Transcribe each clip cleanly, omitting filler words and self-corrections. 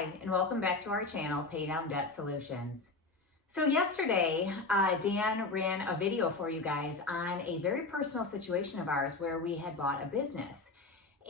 Hi, and welcome back to our channel, Pay Down Debt Solutions. So yesterday, Dan ran a video for you guys on a very personal situation of ours where we had bought a business.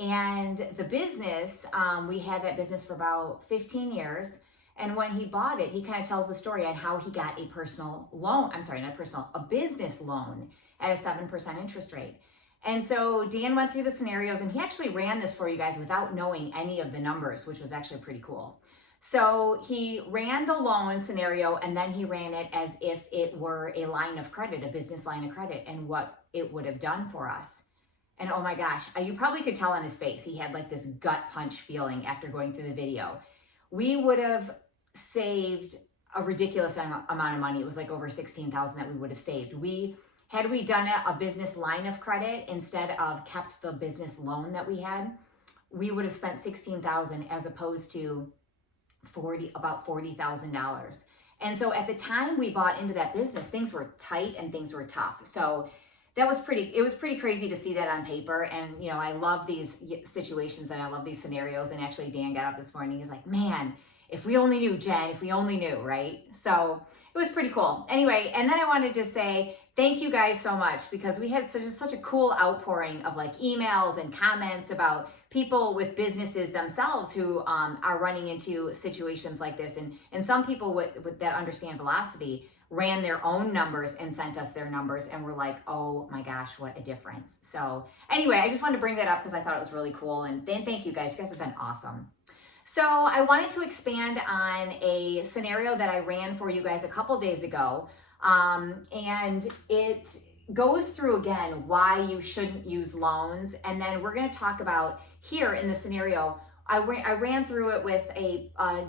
And the business, we had that business for about 15 years. And when he bought it, he kind of tells the story on how he got a personal loan, a business loan at a 7% interest rate. And so Dan went through the scenarios and he actually ran this for you guys without knowing any of the numbers, which was actually pretty cool. So he ran the loan scenario and then he ran it as if it were a line of credit, a business line of credit, and what it would have done for us. And oh my gosh, you probably could tell on his face, he had like this gut punch feeling after going through the video. We would have saved a ridiculous amount of money. It was like over $16,000 that we would have saved. Had we done a business line of credit instead of kept the business loan that we had, we would have spent $16,000 as opposed to about $40,000. And so at the time we bought into that business, things were tight and things were tough. So it was pretty crazy to see that on paper. And you know, I love these situations and I love these scenarios. And actually Dan got up this morning, he's like, man, if we only knew, Jen, if we only knew, right? So it was pretty cool. Anyway, and then I wanted to say thank you guys so much because we had such a cool outpouring of like emails and comments about people with businesses themselves who are running into situations like this. And some people that understand velocity ran their own numbers and sent us their numbers and were like, oh my gosh, what a difference. So anyway, I just wanted to bring that up because I thought it was really cool. And then thank you guys. You guys have been awesome. So I wanted to expand on a scenario that I ran for you guys a couple days ago. And it goes through again why you shouldn't use loans. And then we're going to talk about here in the scenario, I ran through it with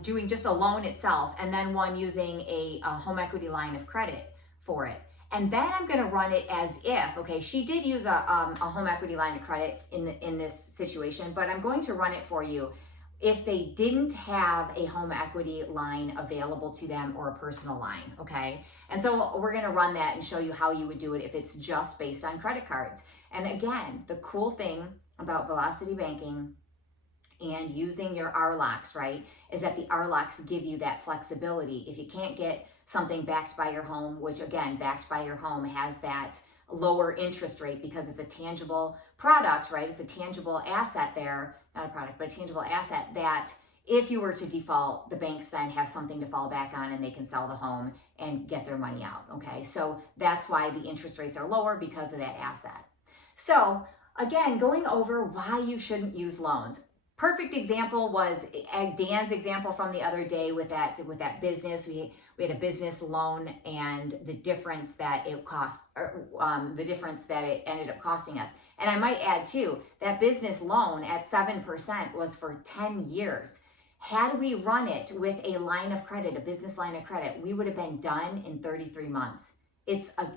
doing just a loan itself and then one using a home equity line of credit for it. And then I'm going to run it as if, okay, she did use a home equity line of credit in this situation, but I'm going to run it for you if they didn't have a home equity line available to them or a personal line, okay? And so we're gonna run that and show you how you would do it if it's just based on credit cards. And again, the cool thing about Velocity Banking and using your RLOCs, right, is that the RLOCs give you that flexibility. If you can't get something backed by your home, which again, backed by your home has that lower interest rate because it's a tangible product, right? It's a tangible asset there, not a product, but a tangible asset that if you were to default, the banks then have something to fall back on and they can sell the home and get their money out, okay? So that's why the interest rates are lower because of that asset. So again, going over why you shouldn't use loans. Perfect example was Dan's example from the other day with that business. We had a business loan and the difference that it cost, the difference that it ended up costing us. And I might add too, that business loan at 7% was for 10 years. Had we run it with a line of credit, a business line of credit, we would have been done in 33 months.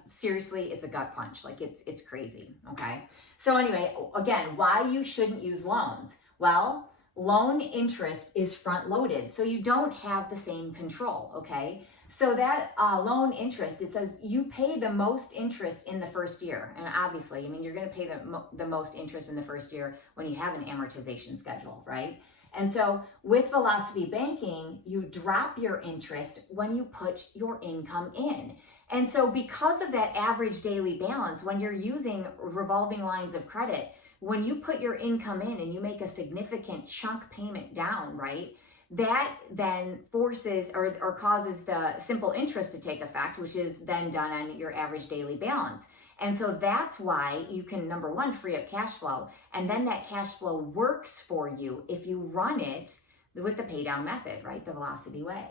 Seriously, it's a gut punch. Like it's crazy, okay? So anyway, again, why you shouldn't use loans. Well, loan interest is front loaded, so you don't have the same control, okay? So that loan interest, it says you pay the most interest in the first year. And obviously, I mean, you're gonna pay the most interest in the first year when you have an amortization schedule, right? And so with Velocity Banking, you drop your interest when you put your income in. And so because of that average daily balance, when you're using revolving lines of credit, when you put your income in and you make a significant chunk payment down, right, that then forces or causes the simple interest to take effect, which is then done on your average daily balance. And so that's why you can, number one, free up cash flow. And then that cash flow works for you if you run it with the pay down method, right, the Velocity way.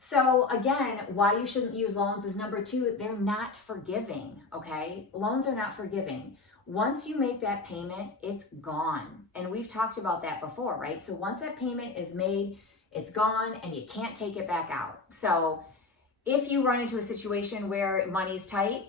So again, why you shouldn't use loans is number two, they're not forgiving, okay? Loans are not forgiving. Once you make that payment, it's gone. And we've talked about that before, right? So once that payment is made, it's gone and you can't take it back out. So if you run into a situation where money's tight,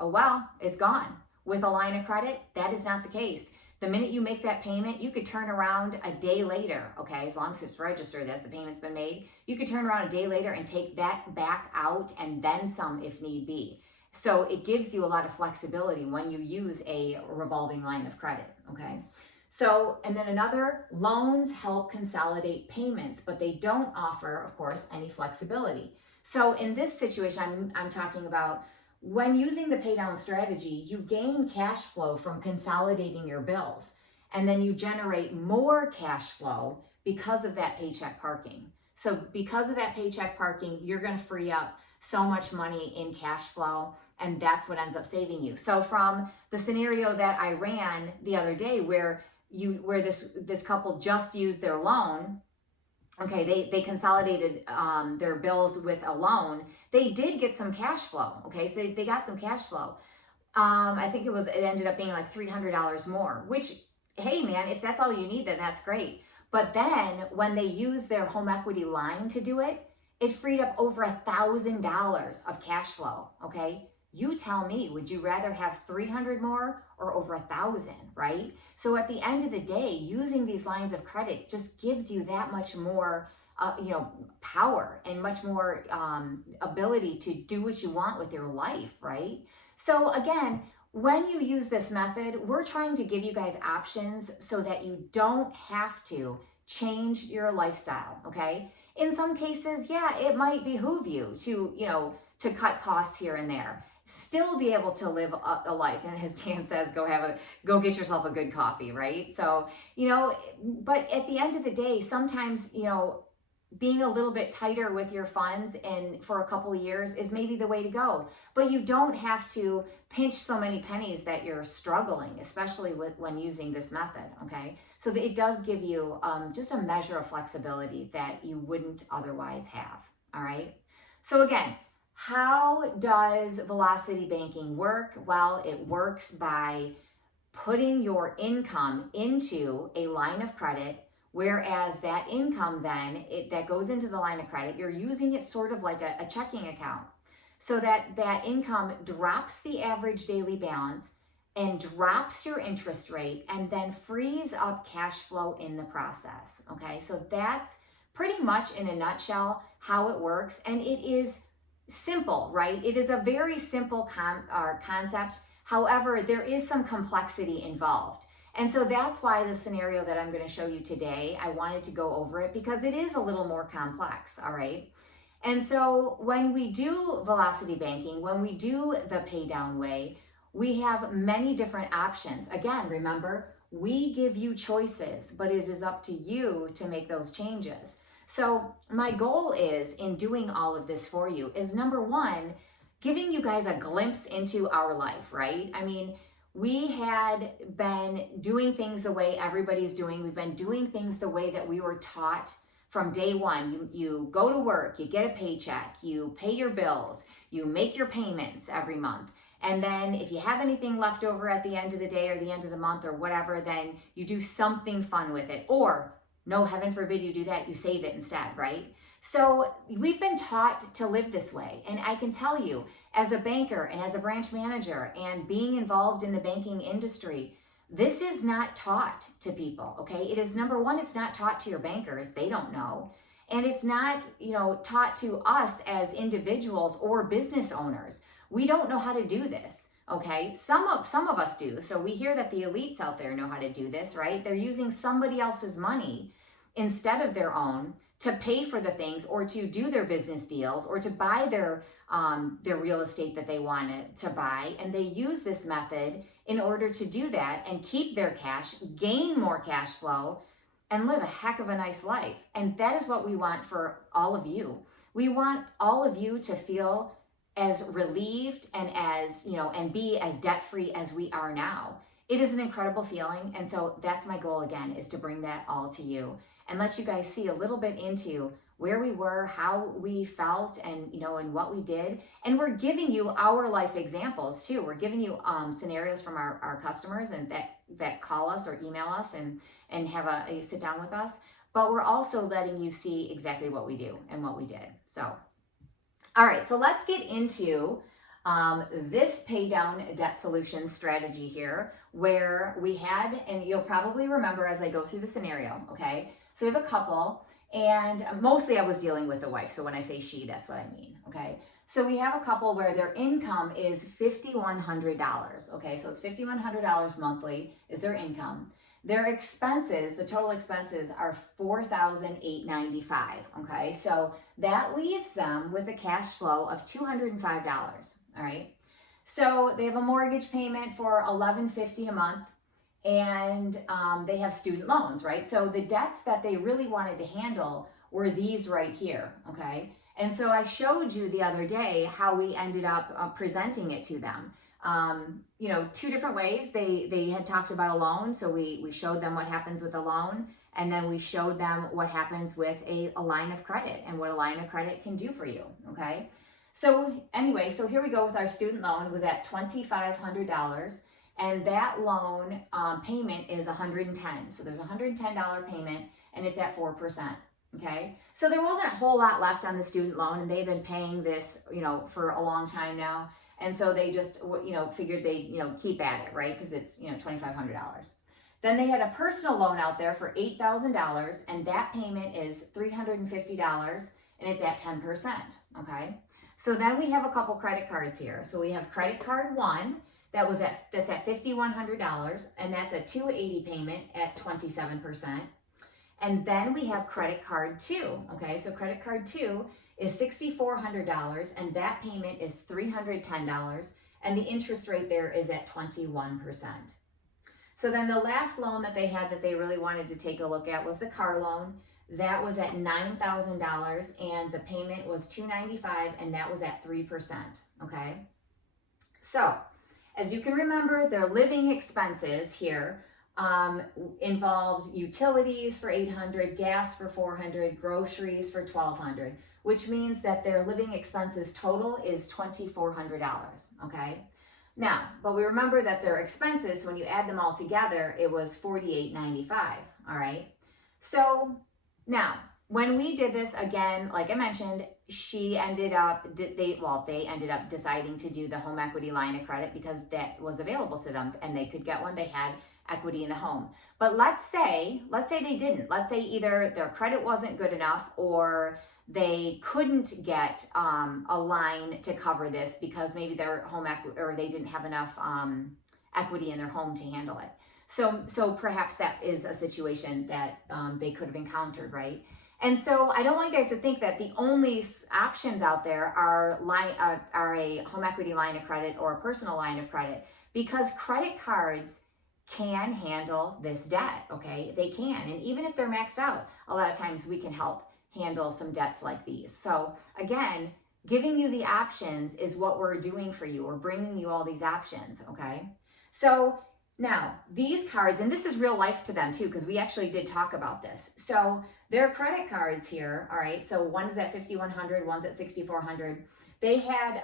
oh well, it's gone. With a line of credit, that is not the case. The minute you make that payment, you could turn around a day later, okay? As long as it's registered as the payment's been made, you could turn around a day later and take that back out and then some if need be. So it gives you a lot of flexibility when you use a revolving line of credit, okay? So, and then another, loans help consolidate payments, but they don't offer, of course, any flexibility. So in this situation, I'm talking about when using the pay down strategy, you gain cash flow from consolidating your bills, and then you generate more cash flow because of that paycheck parking. So because of that paycheck parking, you're going to free up so much money in cash flow, and that's what ends up saving you. So from the scenario that I ran the other day where this couple just used their loan, okay, they consolidated their bills with a loan, they did get some cash flow, okay, so they got some cash flow. I think it ended up being like $300 more, which, hey man, if that's all you need, then that's great. But then when they used their home equity line to do it, it freed up over $1,000 of cash flow, okay? You tell me, would you rather have 300 more or over 1,000, right? So at the end of the day, using these lines of credit just gives you that much more, power and much more ability to do what you want with your life, right? So again, when you use this method, we're trying to give you guys options so that you don't have to change your lifestyle, okay? In some cases, yeah, it might behoove you to cut costs here and there, still be able to live a life. And as Dan says, go get yourself a good coffee, right? So, but at the end of the day, sometimes, being a little bit tighter with your funds and for a couple of years is maybe the way to go. But you don't have to pinch so many pennies that you're struggling, especially when using this method, okay? So it does give you just a measure of flexibility that you wouldn't otherwise have, all right? So again, how does velocity banking work? Well, it works by putting your income into a line of credit, whereas that income then, that goes into the line of credit, you're using it sort of like a checking account. So that income drops the average daily balance and drops your interest rate and then frees up cash flow in the process, okay? So that's pretty much in a nutshell how it works, and it is simple, right? It is a very simple concept. However, there is some complexity involved. And so that's why the scenario that I'm going to show you today, I wanted to go over it because it is a little more complex, all right? And so when we do velocity banking, when we do the pay down way, we have many different options. Again, remember, we give you choices, but it is up to you to make those changes. So my goal is, in doing all of this for you, is number one, giving you guys a glimpse into our life, right? I mean, we had been doing things the way everybody's doing. We've been doing things the way that we were taught from day one. You go to work, you get a paycheck, you pay your bills, you make your payments every month. And then if you have anything left over at the end of the day or the end of the month or whatever, then you do something fun with it. Or, no, heaven forbid you do that, you save it instead, right? So we've been taught to live this way. And I can tell you, as a banker and as a branch manager and being involved in the banking industry, this is not taught to people, okay? It is, number one, it's not taught to your bankers. They don't know. And it's not, taught to us as individuals or business owners. We don't know how to do this, okay? Some of us do. So we hear that the elites out there know how to do this, right? They're using somebody else's money instead of their own to pay for the things or to do their business deals or to buy their real estate that they wanted to buy. And they use this method in order to do that and keep their cash, gain more cash flow, and live a heck of a nice life. And that is what we want for all of you. We want all of you to feel as relieved and as, and be as debt-free as we are now. It is an incredible feeling. And so that's my goal again, is to bring that all to you and let you guys see a little bit into where we were, how we felt, and and what we did. And we're giving you our life examples too. We're giving you scenarios from our customers and that call us or email us and have a sit down with us. But we're also letting you see exactly what we do and what we did. So, all right, so let's get into this pay down debt solution strategy here, where we had, and you'll probably remember as I go through the scenario, okay? So we have a couple, and mostly I was dealing with the wife. So when I say she, that's what I mean, okay? So we have a couple where their income is $5,100, okay? So it's $5,100 monthly is their income. Their expenses, the total expenses are $4,895, okay? So that leaves them with a cash flow of $205, all right? So they have a mortgage payment for $1,150 a month, and they have student loans, right? So the debts that they really wanted to handle were these right here, okay? And so I showed you the other day how we ended up presenting it to them. You know, two different ways. They had talked about a loan, so we showed them what happens with a loan, and then we showed them what happens with a line of credit and what a line of credit can do for you, okay? So anyway, so here we go with our student loan. It was at $2,500, and that loan payment is $110. So there's a $110 payment, and it's at 4%. Okay, so there wasn't a whole lot left on the student loan, and they've been paying this, you know, for a long time now. And so they just, you know, figured they'd, you know, keep at it, right? Because it's, you know, $2,500. Then they had a personal loan out there for $8,000, and that payment is $350, and it's at 10%, okay? So then we have a couple credit cards here. So we have credit card one, that's at $5,100, and that's a $280 payment at 27%. And then we have credit card two, okay? So credit card two is $6,400, and that payment is $310, and the interest rate there is at 21%. So then the last loan that they had that they really wanted to take a look at was the car loan. That was at $9,000, and the payment was $295, and that was at 3%, okay? So as you can remember, their living expenses here involved utilities for $800, gas for $400, groceries for $1,200, which means that their living expenses total is $2,400, okay? Now, but we remember that their expenses, when you add them all together, it was $4,895, all right? So now, when we did this, again, like I mentioned, they ended up deciding to do the home equity line of credit because that was available to them and they could get one. They had equity in the home. But let's say they didn't. Let's say either their credit wasn't good enough or they couldn't get a line to cover this because maybe their home equity, or they didn't have enough equity in their home to handle it. So perhaps that is a situation that they could have encountered, right? And so I don't want you guys to think that the only options out there are a home equity line of credit or a personal line of credit, because credit cards can handle this debt, okay? They can, and even if they're maxed out, a lot of times we can help handle some debts like these. So again, giving you the options is what we're doing for you. We're bringing you all these options, okay? So now these cards, and this is real life to them too, because we actually did talk about this. So their credit cards here, all right, so one is at $5,100, one's at $6,400. They had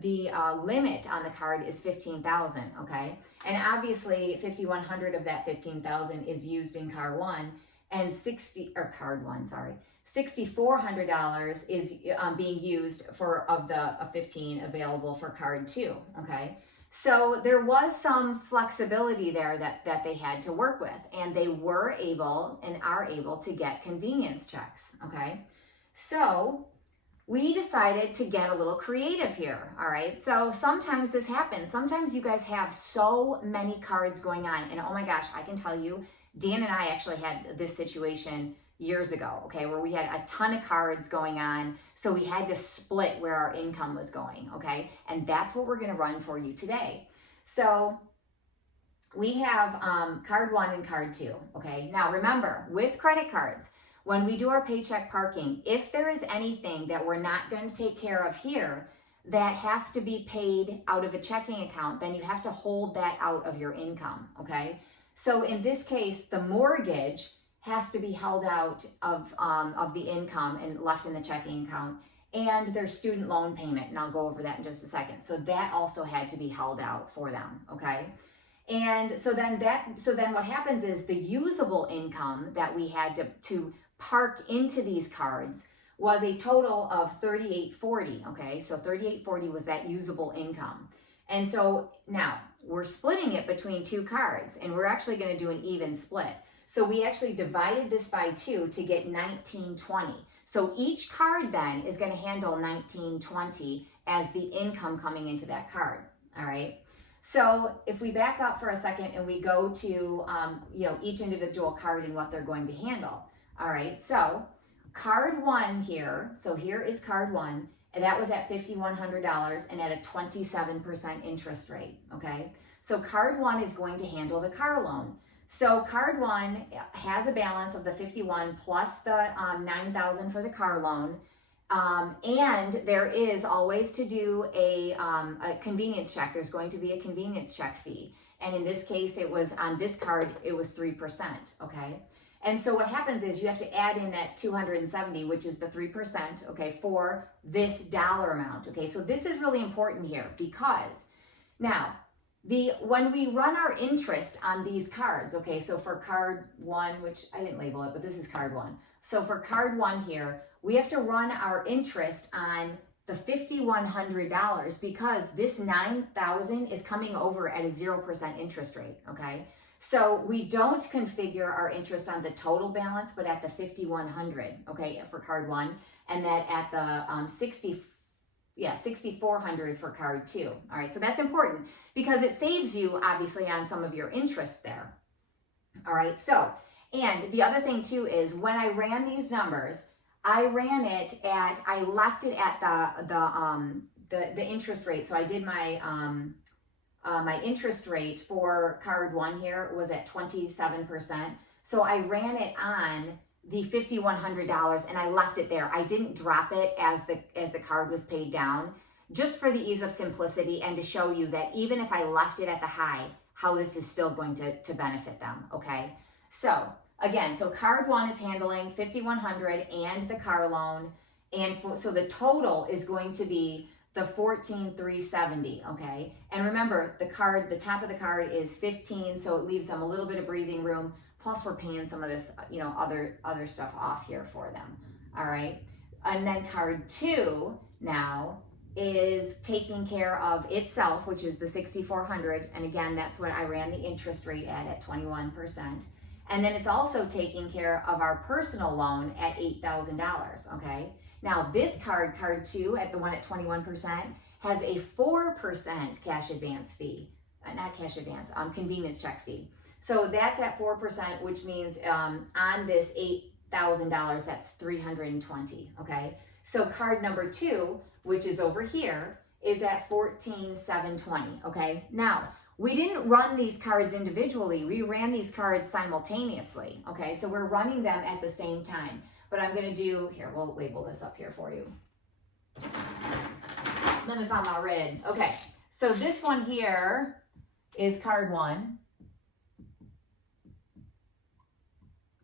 the limit on the card is $15,000, okay? And obviously $5,100 of that $15,000 is used in card one, and $6,400 is being used of the 15 available for card two, okay? So there was some flexibility there that they had to work with, and they were able and are able to get convenience checks, okay? So we decided to get a little creative here, all right? So sometimes this happens. Sometimes you guys have so many cards going on, and oh my gosh, I can tell you, Dan and I actually had this situation years ago, okay, where we had a ton of cards going on, so we had to split where our income was going, okay? And that's what we're gonna run for you today. So we have card one and card two, okay? Now remember, with credit cards, when we do our paycheck parking, if there is anything that we're not going to take care of here that has to be paid out of a checking account, then you have to hold that out of your income, okay? So in this case, the mortgage has to be held out of the income and left in the checking account, and their student loan payment, and I'll go over that in just a second. So that also had to be held out for them, okay? And so then what happens is the usable income that we had to park into these cards was a total of $3,840, okay? So $3,840 was that usable income. And so now we're splitting it between two cards, and we're actually gonna do an even split. So we actually divided this by two to get $1,920. So each card then is gonna handle $1,920 as the income coming into that card, all right? So if we back up for a second and we go to, each individual card and what they're going to handle. All right, so card one here, so here is card one, and that was at $5,100 and at a 27% interest rate, okay? So card one is going to handle the car loan. So card one has a balance of the 51 plus the 9,000 for the car loan. And there is always to do a convenience check. There's going to be a convenience check fee. And in this case, it was on this card, it was 3%, okay? And so what happens is you have to add in that 270, which is the 3%, okay, for this dollar amount, okay? So this is really important here because now, when we run our interest on these cards, okay, so for card one, which I didn't label it, but this is card one. So for card one here, we have to run our interest on the $5,100 because this 9,000 is coming over at a 0% interest rate, okay? So we don't configure our interest on the total balance, but at the 5,100, okay, for card one, and then at the 6,400 for card two. All right, so that's important because it saves you obviously on some of your interest there. All right, so, and the other thing too is when I ran these numbers, I left it at the interest rate. So I did my my interest rate for card one here was at 27%. So I ran it on the $5,100 and I left it there. I didn't drop it as the card was paid down, just for the ease of simplicity and to show you that even if I left it at the high, how this is still going to benefit them, okay? So again, so card one is handling $5,100 and the car loan, and so the total is going to be the $14,370, okay? And remember, the top of the card is 15, so it leaves them a little bit of breathing room. Plus, we're paying some of this, other stuff off here for them. All right. And then card two now is taking care of itself, which is the 6,400. And again, that's what I ran the interest rate at 21%. And then it's also taking care of our personal loan at $8,000. Okay. Now this card two, at the one at 21%, has a 4% cash advance fee, not cash advance, convenience check fee. So that's at 4%, which means on this $8,000, that's $320, okay? So card number two, which is over here, is at $14,720, okay? Now, we didn't run these cards individually. We ran these cards simultaneously, okay? So we're running them at the same time. But I'm gonna do, here, we'll label this up here for you. Let me find my red. Okay, so this one here is card one.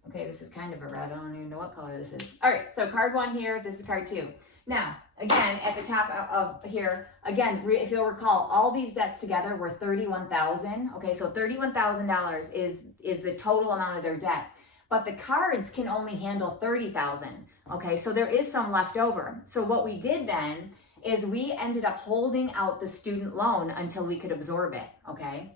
Okay, this is kind of a red. I don't even know what color this is. All right, so card one here, this is card two. Now, again, at the top of here, again, if you'll recall, all these debts together were $31,000. Okay, so $31,000 is the total amount of their debt. But the cards can only handle $30,000. Okay, so there is some left over. So what we did then is we ended up holding out the student loan until we could absorb it. Okay,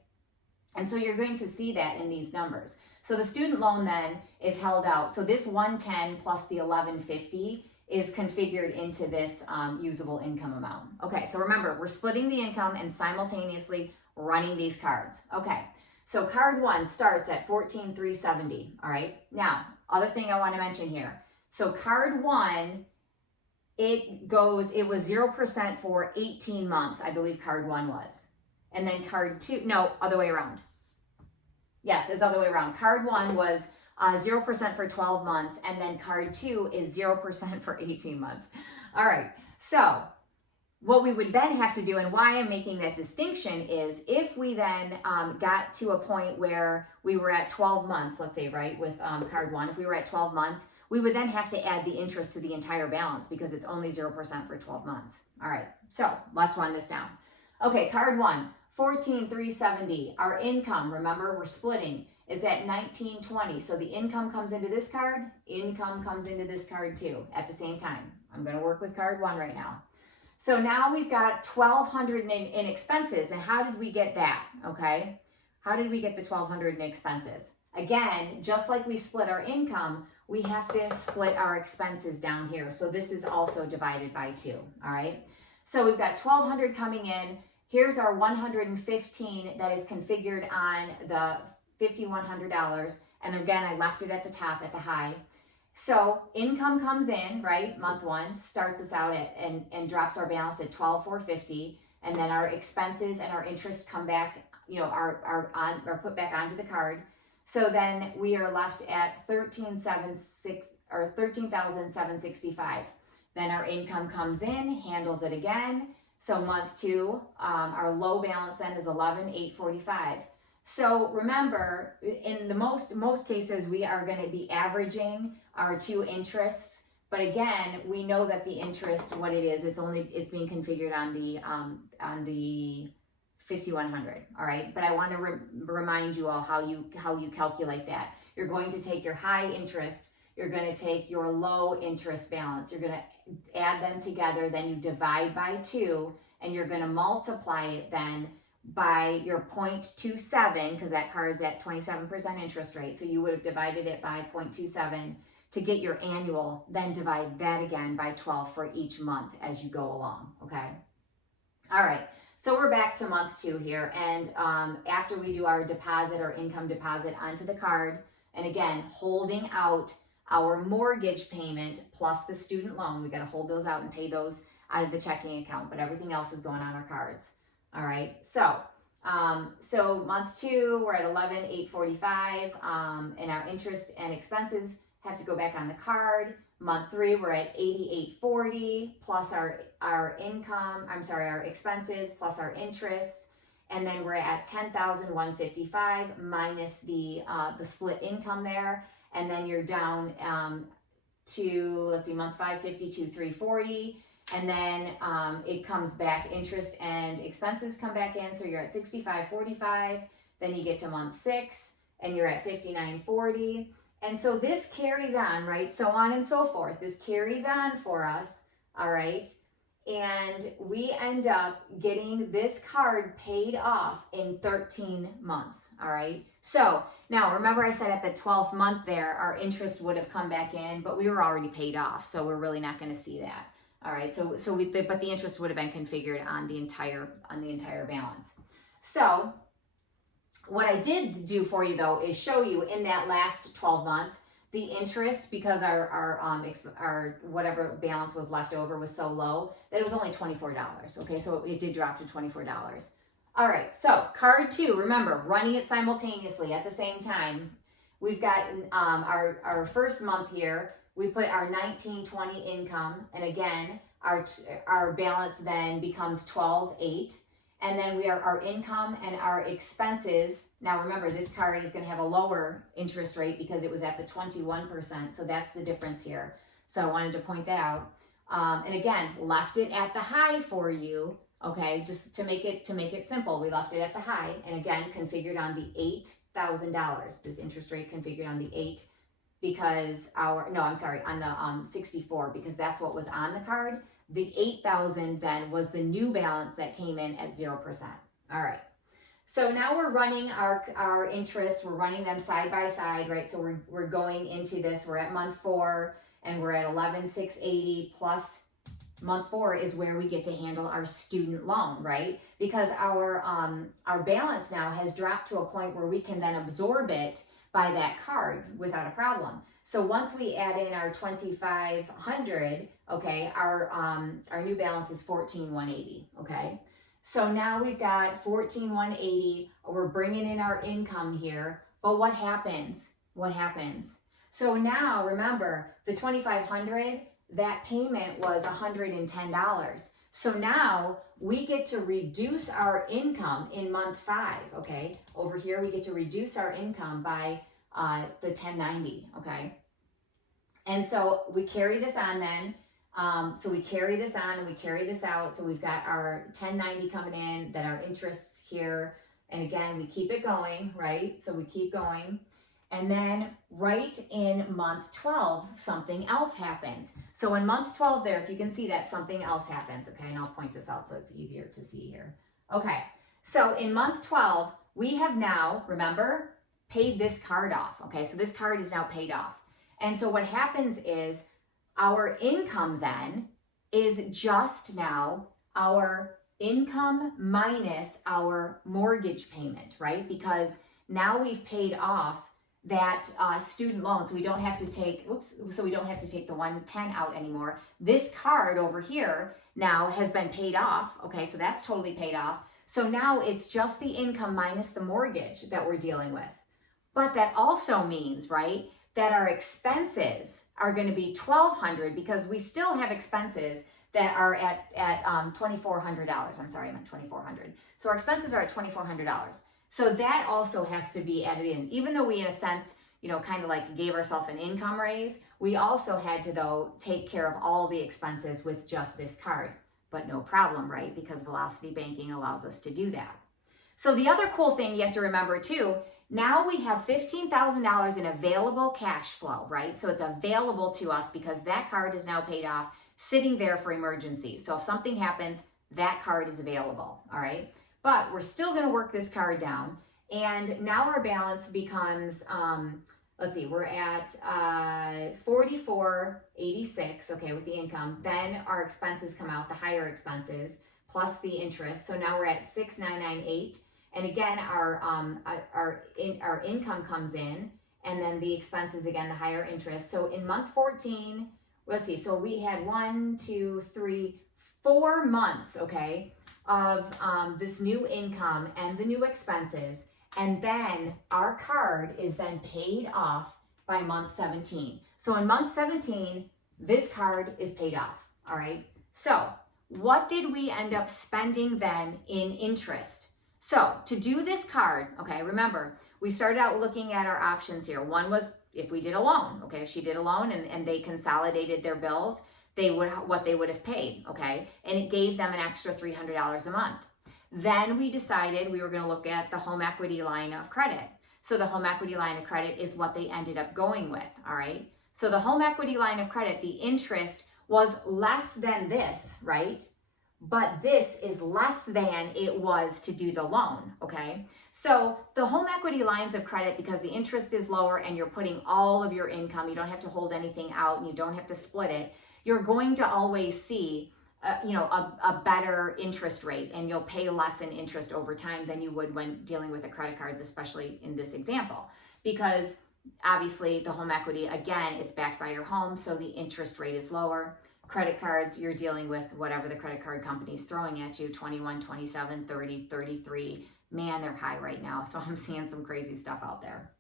and so you're going to see that in these numbers. So the student loan then is held out. So this 110 plus the 1150 is configured into this usable income amount. Okay, so remember, we're splitting the income and simultaneously running these cards. Okay, so card one starts at $14,370. All right, now, other thing I want to mention here. So card one, it was 0% for 18 months, I believe card one was. And then card two, no, other way around. Yes, it's the other way around. Card one was 0% for 12 months, and then card two is 0% for 18 months. All right, so what we would then have to do, and why I'm making that distinction, is if we then got to a point where we were at 12 months, let's say, right, with card one, if we were at 12 months, we would then have to add the interest to the entire balance because it's only 0% for 12 months. All right, so let's run this down. Okay, card one, $14,370. Our income, remember, we're splitting, is at $1920. So the income comes into this card, income comes into this card too at the same time. I'm going to work with card one right now. So now we've got $1,200 in expenses. And how did we get that? Okay, how did we get the $1,200 in expenses? Again, just like we split our income, we have to split our expenses down here. So this is also divided by 2. All right, so we've got $1,200 coming in. here's our $115 that is configured on the $5,100. And again, I left it at the top at the high. So income comes in, right? Month one starts us out at and drops our balance at $12,450, and then our expenses and our interest come back, you know, are put back onto the card. So then we are left at $13,765. Then our income comes in, handles it again. So month two, our low balance then is $11,845. So remember, in the most cases, we are going to be averaging our two interests. But again, we know that the interest, what it is, it's being configured on the 5,100. All right. But I want to remind you all how you calculate that. You're going to take your high interest. You're going to take your low interest balance. You're going to add them together. Then you divide by 2, and you're going to multiply it then by your 0.27, because that card's at 27% interest rate. So you would have divided it by 0.27 to get your annual, then divide that again by 12 for each month as you go along, okay? All right, so we're back to month 2 here, and after we do our deposit, our income deposit onto the card, and again, holding out our mortgage payment plus the student loan, we gotta hold those out and pay those out of the checking account, but everything else is going on our cards. All right, so month 2, we're at $11,845, and our interest and expenses have to go back on the card. Month 3, we're at $8,840 plus our expenses plus our interests, and then we're at $10,155 minus the split income there, and then you're down to, let's see, month 5, $52,340. And then it comes back, interest and expenses come back in, so you're at $65,45. Then you get to month 6, and you're at $59,40. And so this carries on, right? So on and so forth. This carries on for us, all right? And we end up getting this card paid off in 13 months, all right? So now remember I said at the 12th month there, our interest would have come back in, but we were already paid off, so we're really not going to see that. All right, but the interest would have been configured on the entire balance. So what I did do for you though is show you in that last 12 months the interest, because our whatever balance was left over was so low that it was only $24. Okay, so it did drop to $24. All right, so card 2. Remember, running it simultaneously at the same time. We've got our first month here. We put our $19,20 income, and again, our balance then becomes $12,800, and then our income and our expenses. Now remember, this card is going to have a lower interest rate because it was at the 21%, so that's the difference here. So I wanted to point that out. And again, left it at the high for you, okay, just to make it simple. We left it at the high, and again, configured on the $8,000. This interest rate configured on the 8. Because on the 64, because that's what was on the card. The 8,000 then was the new balance that came in at 0%. All right. So now we're running our interest. We're running them side by side, right? So we're going into this. We're at month 4, and we're at $11,680 plus month 4 is where we get to handle our student loan, right? Because our balance now has dropped to a point where we can then absorb it by that card without a problem. So once we add in our $2,500, okay, our new balance is $14,180, okay? So now we've got $14,180, we're bringing in our income here, but what happens? What happens? So now remember, the $2,500, that payment was $110. So now we get to reduce our income in month 5, okay? Over here, we get to reduce our income by the $1,090, okay? And so we carry this on then. So we carry this on and we carry this out. So we've got our $1,090 coming in, then our interests here. And again, we keep it going, right? So we keep going. And then right in month 12, something else happens. So in month 12 there, if you can see that, something else happens, okay? And I'll point this out so it's easier to see here. Okay, so in month 12, we have now, remember, paid this card off, okay? So this card is now paid off. And so what happens is our income then is just now our income minus our mortgage payment, right? Because now we've paid off that student loan, so we don't have to take, so we don't have to take the 110 out anymore. This card over here now has been paid off, okay, so that's totally paid off. So now it's just the income minus the mortgage that we're dealing with. But that also means, right, that our expenses are going to be $1,200 because we still have expenses that are at $2,400. I'm sorry, I meant $2,400. So our expenses are at $2,400. So that also has to be added in. Even though we, in a sense, kind of like gave ourselves an income raise, we also had to, though, take care of all the expenses with just this card. But no problem, right? Because Velocity Banking allows us to do that. So the other cool thing you have to remember too, now we have $15,000 in available cash flow, right? So it's available to us because that card is now paid off, sitting there for emergencies. So if something happens, that card is available, all right? But we're still going to work this card down. And now our balance becomes, let's see, we're at $44.86, okay, with the income. Then our expenses come out, the higher expenses, plus the interest. So now we're at $6,998. And again, our income comes in, and then the expenses, again, the higher interest. So in month 14, let's see, so we had 4 months, okay, of this new income and the new expenses. And then our card is then paid off by month 17. So in month 17, this card is paid off, all right? So what did we end up spending then in interest? So to do this card, okay, remember, we started out looking at our options here. One was if we did a loan, okay, if she did a loan and they consolidated their bills, what they would have paid, okay, and it gave them an extra $300 a month. Then we decided we were going to look at the home equity line of credit. So the home equity line of credit is what they ended up going with, all right? So the home equity line of credit, the interest was less than this, right? But this is less than it was to do the loan, okay? So the home equity lines of credit, because the interest is lower and you're putting all of your income, you don't have to hold anything out and you don't have to split it, you're going to always see a better interest rate, and you'll pay less in interest over time than you would when dealing with the credit cards, especially in this example. Because obviously the home equity, again, it's backed by your home, so the interest rate is lower. Credit cards, you're dealing with whatever the credit card company is throwing at you, 21, 27, 30, 33. Man, they're high right now, so I'm seeing some crazy stuff out there.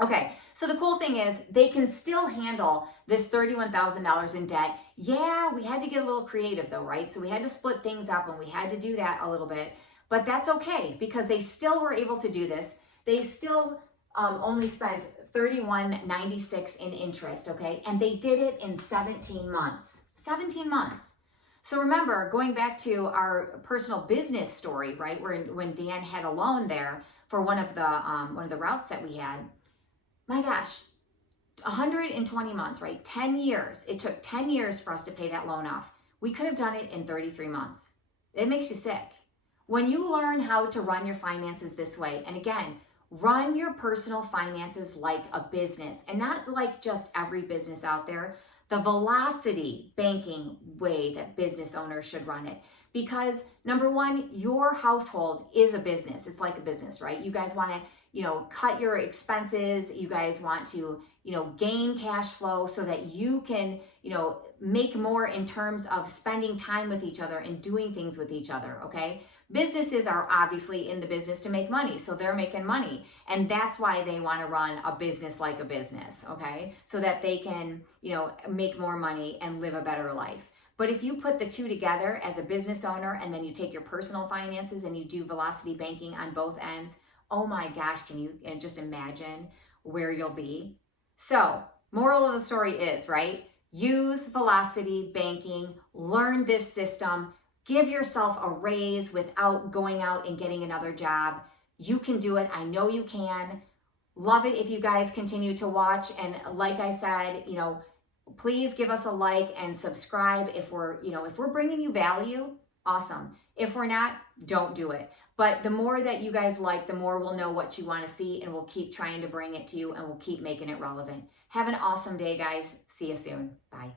Okay, so the cool thing is they can still handle this $31,000 in debt. Yeah, we had to get a little creative though, right? So we had to split things up and we had to do that a little bit, but that's okay because they still were able to do this. They still only spent $31.96 in interest, okay? And they did it in 17 months. 17 months. So remember, going back to our personal business story, right? When Dan had a loan there for one of the routes that we had. My gosh, 120 months, right? 10 years. It took 10 years for us to pay that loan off. We could have done it in 33 months. It makes you sick. When you learn how to run your finances this way, and again, run your personal finances like a business and not like just every business out there, the Velocity Banking way that business owners should run it. Because number one, your household is a business. It's like a business, right? You guys want to cut your expenses. You guys want to, gain cash flow so that you can, make more in terms of spending time with each other and doing things with each other, okay? Businesses are obviously in the business to make money, so they're making money. And that's why they want to run a business like a business, okay? So that they can, make more money and live a better life. But if you put the two together as a business owner and then you take your personal finances and you do Velocity Banking on both ends, oh my gosh, can you just imagine where you'll be? So, moral of the story is, right? Use Velocity Banking, learn this system, give yourself a raise without going out and getting another job. You can do it. I know you can. Love it if you guys continue to watch. And like I said, please give us a like and subscribe if we're bringing you value. Awesome. If we're not, don't do it. But the more that you guys like, the more we'll know what you want to see, and we'll keep trying to bring it to you, and we'll keep making it relevant. Have an awesome day, guys. See you soon. Bye.